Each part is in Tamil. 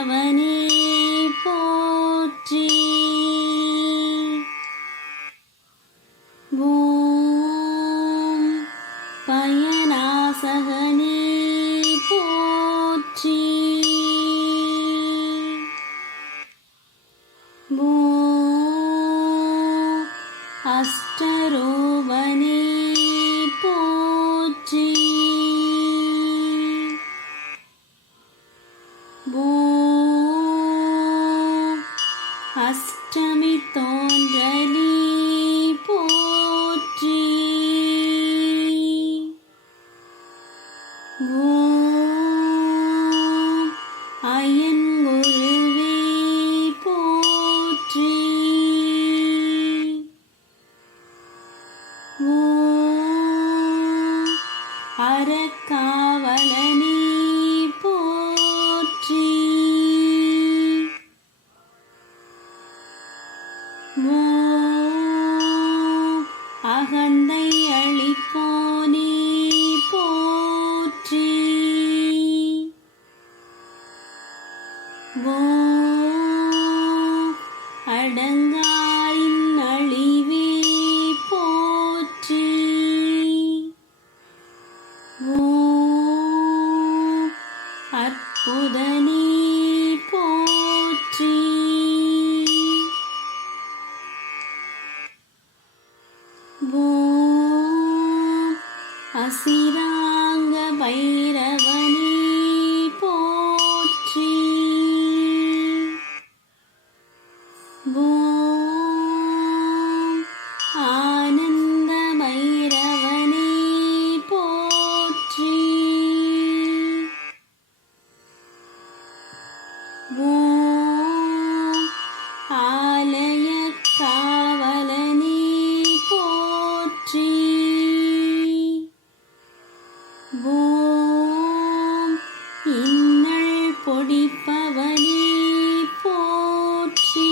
பைரவனே போற்றி. ஓம் பயனாசகனே போற்றி. ஓம் அஷ்டரூபனே போற்றி. ஓம் அஷ்டமி தோன்றலி போற்றி. ஓம் அயன்குருவே போற்றி. ஓம் அறக்காவலனே போற்றி. ஓம் அகந்தை அளிப்போனே போற்றி. ஓம் அடங்காயின் அழிவே போற்றி. ஓம் அற்புதனே போற்றி. ஓம் அசிராங்க பைரவனே போற்றி. ஓம் ஆனந்த பைரவனே போற்றி. ஓம் ஆலய காவலனே போற்றி. ஓம் இன்னல் பொடிப்பவனே போற்றி.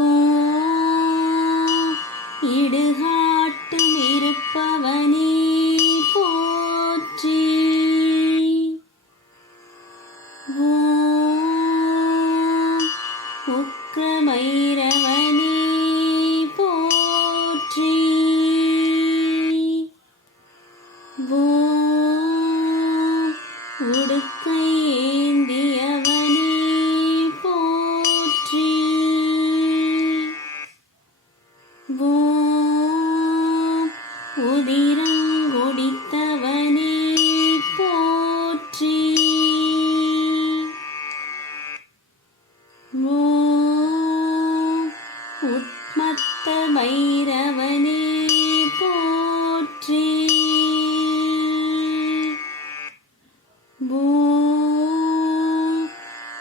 ஓம் இடுகாட்டும் இருப்பவனே போற்றி. ஓம் உக்கிரபைரவனே போற்றி. ஓம் உடுக்கை ஏந்தியவனே போற்றி. ஓம் உதிரங்கொடித்தவனே போற்றி. ஓம் உத்மத்த பைரவனே போற்றி. ஓம்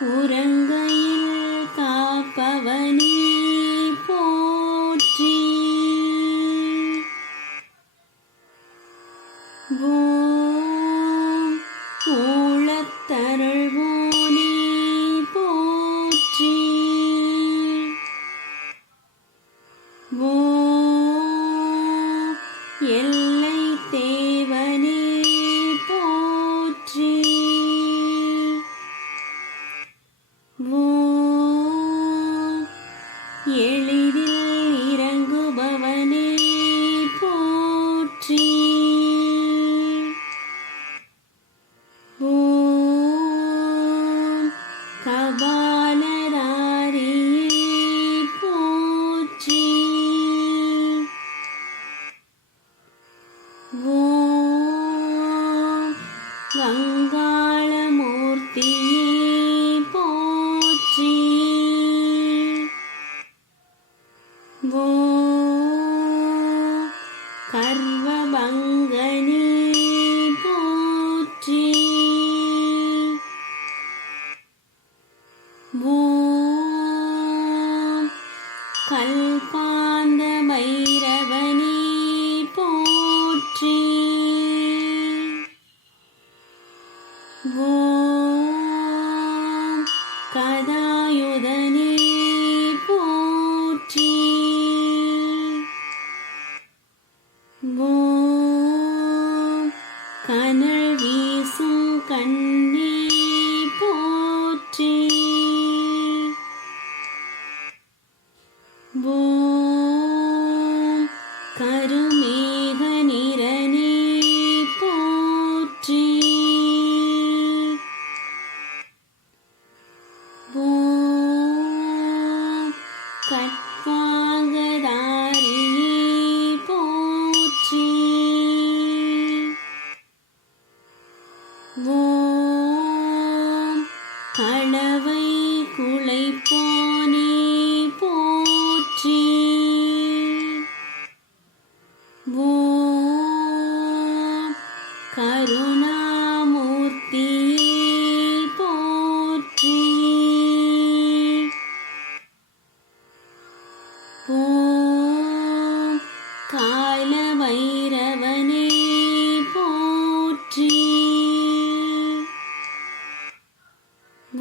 உறங்கையில் காப்பவனே போற்றி. ஓம் ஊழத்தருள்வோனே போற்றி. ஓம் எல்லை தேவனே போற்றி. ஓம் எளிதில் இறங்குபவனே போற்றி. ஓம் கபாலதாரியே போற்றி. ஓம் கங்காளமூர்த்தியே போற்றி. ஓம் கர்வபங்கனே போற்றி. ஓம் கல்பாந்த பைரவனே போற்றி. ஓம் கதாயுதனே போற்றி. ஓம் கனல் வீ கண்ணே போற்றி. ஓம் கருமேக நிறனே போற்றி. ஓம் கட்வாங்கதாரியே போற்றி. ஓம் களவை குலைப்போனே போற்றி. ஓம் கருணாமூர்த்தியே போற்றி. ஓம் காலபைரவனே போற்றி.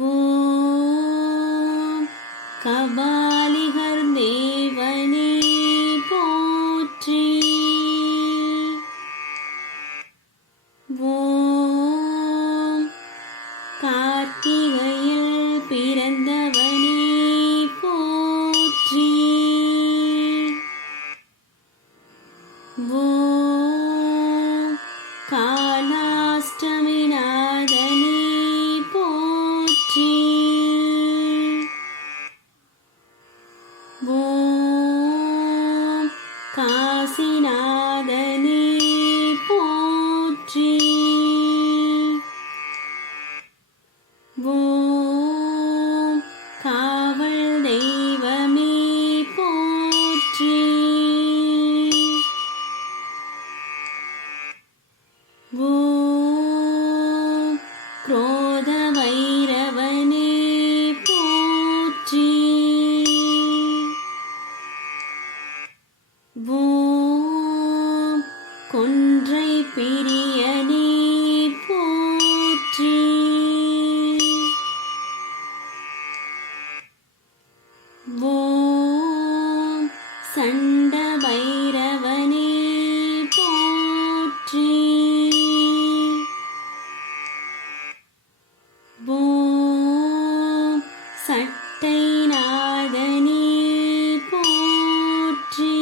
ஓம் கபாலிகர் தேவனே போற்றி. ஓம் கார்த்திகையில் பிறந்தவனே போற்றி. ஓம் காலாஷ்டமிநாதனே போற்றி. ஓம் காசிநாதனே போற்றி. ஓம் காவல் தெய்வமே போற்றி. ஓம் क्रोध भैरवने पोற்றி. ஓம் கொன்றை பிரியனே போற்றி. ஓம் சண்ட பைரவனே போற்றி. ஓம் சட்டைநாதனே போற்றி.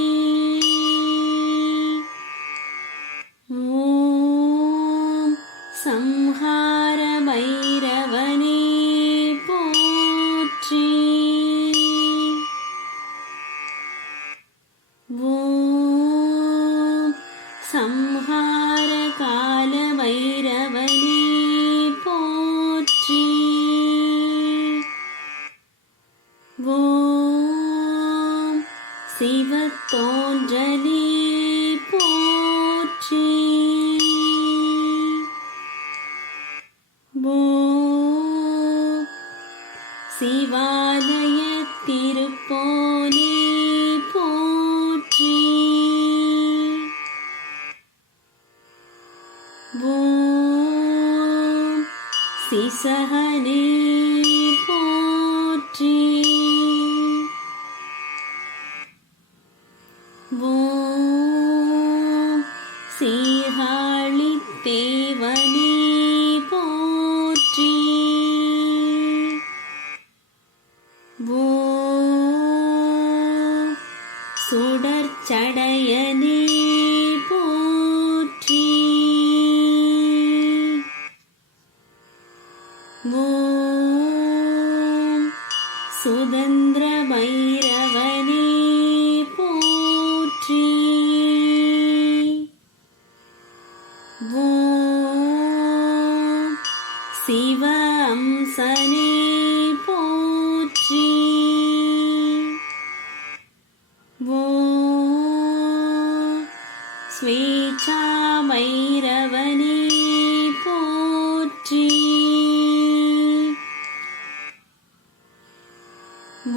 ஓம் சம்ஹார பைரவனே போற்றி. ஓம் சம்ஹார கால பைரவனே போற்றி. ஓம் சிவத்தோன்றலே போற்றி. ஓம் சிவாலய திருப்போனே போற்றி. ஓம் சிசகனே போற்றி. ஓம் சீர்காழி தேவனே போற்றி. ஓம் சுடர்ச்சடையனே போற்றி. ஓம் சுதந்திர பைரவனே போற்றி. ஓம் சிவ அம்சனே போற்றி. ஓம் ஸ்வேச்சா பைரவனே போற்றி.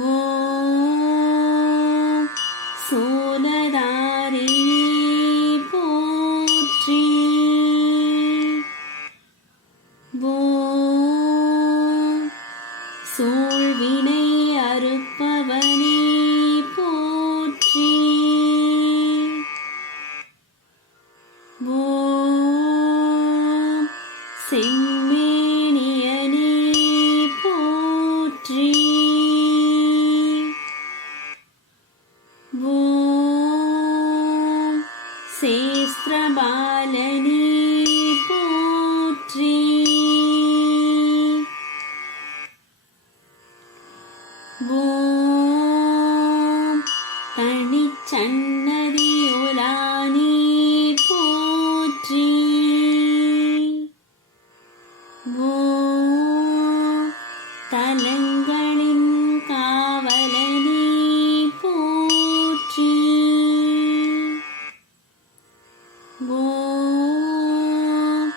ஓம் சூலதாரியே போற்றி. ஓம் சூழ்வினை அறுப்பவனே போற்றி. ஓம் செம்மே கலங்களின் காவலனே போற்றி. ஓம்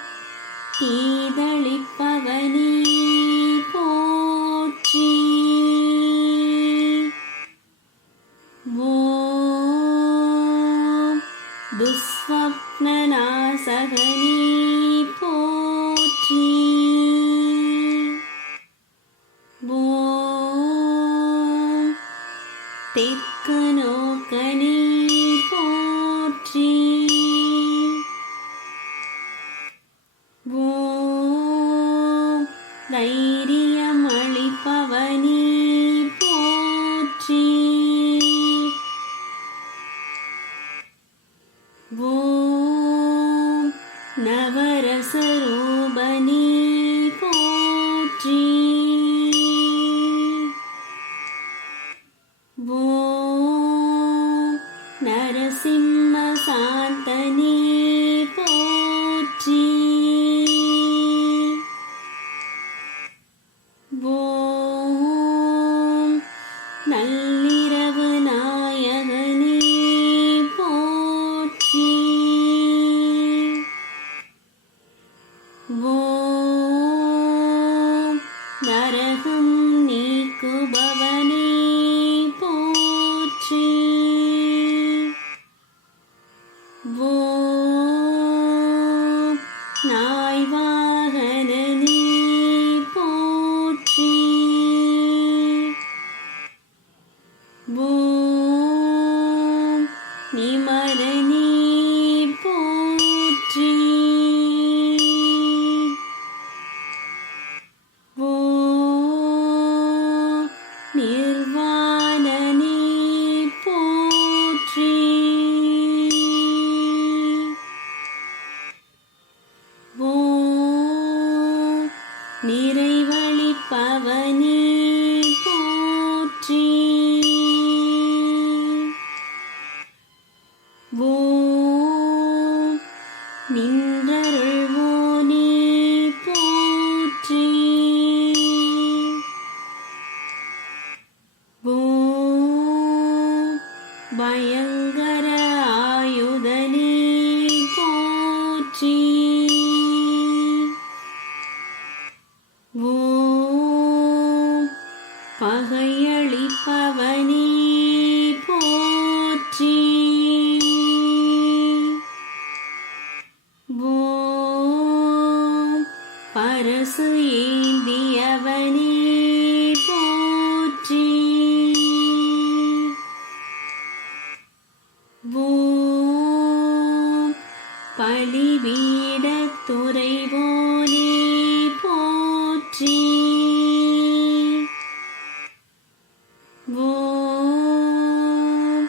தீதளிப்பவனே போற்றி. ஓம் துஸ்வப்னநாசகனே போற்றி. ஓம் தெற்கு நோக்கனே போற்றி. ஓம் தைரியம் அளிப்பவனே போற்றி. ஓம் நவரசரூபனே போற்றி. ஓம் நரசிம்ம சாந்தனே போற்றி. ஓம் நள்ளிரவு நாயகனே போற்றி. ஓம் நரகம் நீக்குபவனே போற்றி. ஓம் நாய்வாகனனே போற்றி. ஓம் நிமலனே போற்றி. ஓம் நிர்வாணனே போற்றி. ஓம் நிறைவளிப்பவனே போற்றி. ஓம் நின்றருள்வோனே போற்றி. ஓம் பயங்கர ஆயுதனே போற்றி. ஓம் பகையளிப்பவனே போற்றி. ஓம் பரசு ஏந்தியவனே போற்றி. ஓம் பலிபீடத் துறைவோனே போற்றி. ஓம்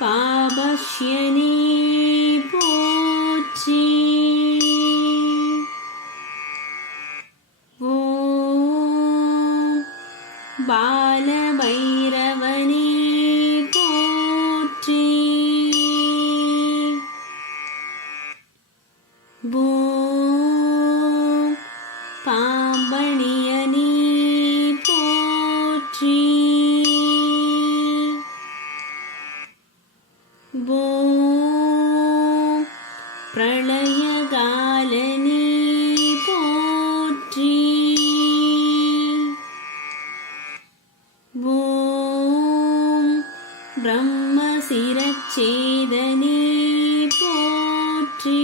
பாபஷ்யனே போற்றி. ஓம் பாலபைரவனே போற்றி. ஓம் பாம்பணியனே போற்றி. ஓம் பிரளயகாலனே போற்றி. ஓம் பிரம்மசிரச்சேதனே போற்றி.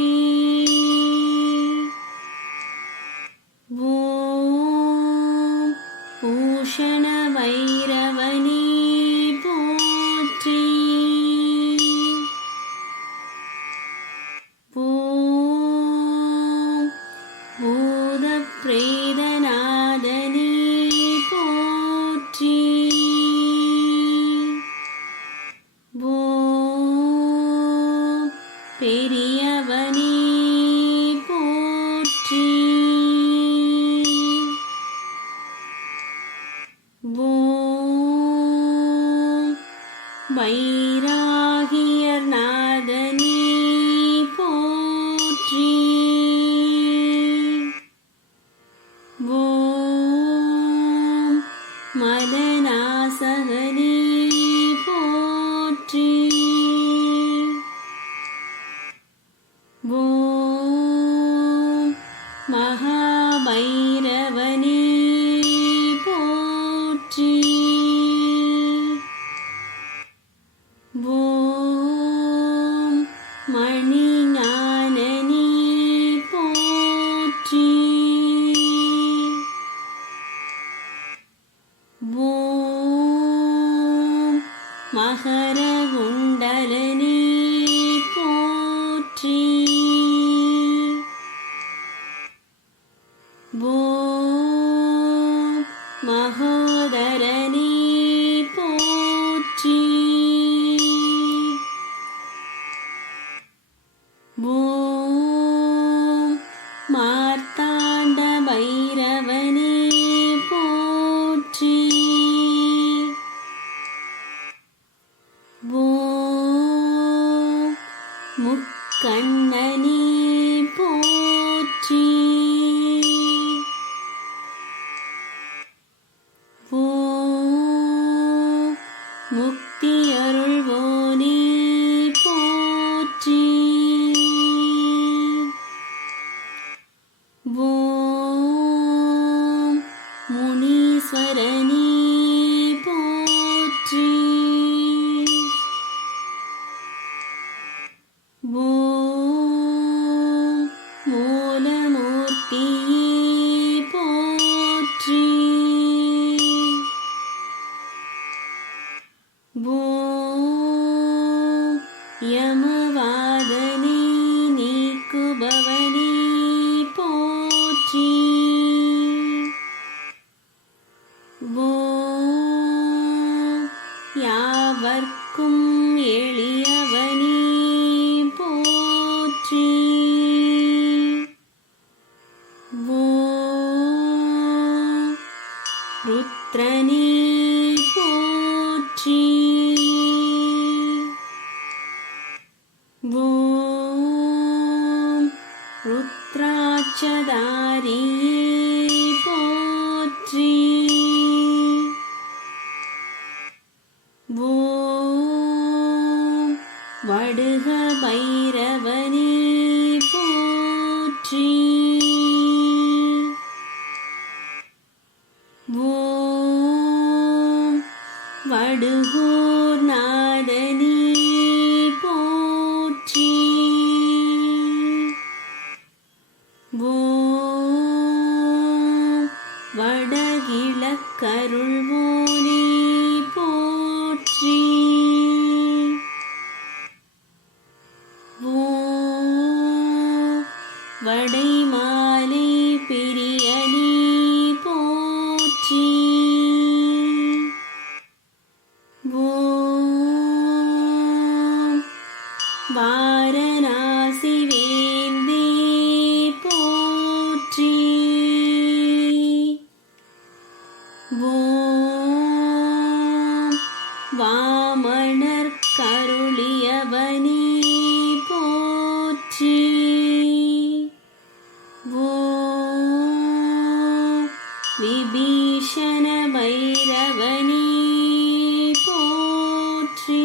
ஓம் பூஷண வைரவனே போற்றி. ஓம் பூத பிரேதநாதனே போற்றி. ஓம் பெரியவனே போற்றி. ஓம் வைராகியர் நாதனே போற்றி. ஓம் மதநாசகனே போற்றி. ஓம் மகாபைரவனே போற்றி. ஓம் மணிஞானனே போற்றி. ஓம் மகரகுண்டலனே போற்றி. ஓம் மகோதரனே போற்றி. ஓம் மார்த்தாண்ட பைரவனே போற்றி. ஓம் முக்கண்ணனே போற்றி. ஓம் முக்தி அருள்வோனே போற்றி. ஓம் முனீஸ்வரனே போற்றி. ஓம் மூலமூர்த்தியே போற்றி. ஓம் யமவாதனே நீக்குபவனே போற்றி. ஓம் யாவர்க்கும் எளியவனே போற்றி. ஓம் ருத்ரனே போற்றி. ஓம் ருத்ராட்சதாரியே போற்றி. ஓம் வடுக பைரவனே போற்றி. ஓம் வடுகூர் நாதனே போற்றி. ஓம் வடகிழக்கருள்வோனே போற்றி. ஓம் வடைமாலை பிரியனே போற்றி. ஓம் வாரணாசி வேந்தே போற்றி. ஓம் வாமணர் கருளியவனே போற்றி. ஓம் விபீஷண பைரவனே போற்றி.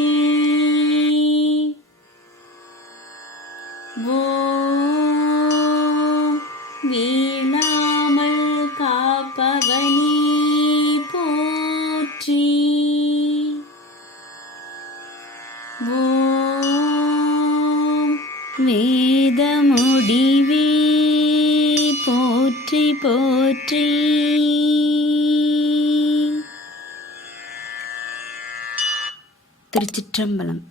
ஓம் வீணாமல் காப்பவனே போற்றி. ஓம் வேத முடிவே போற்றி போற்றி. திருச்சிற்றம்பலம்.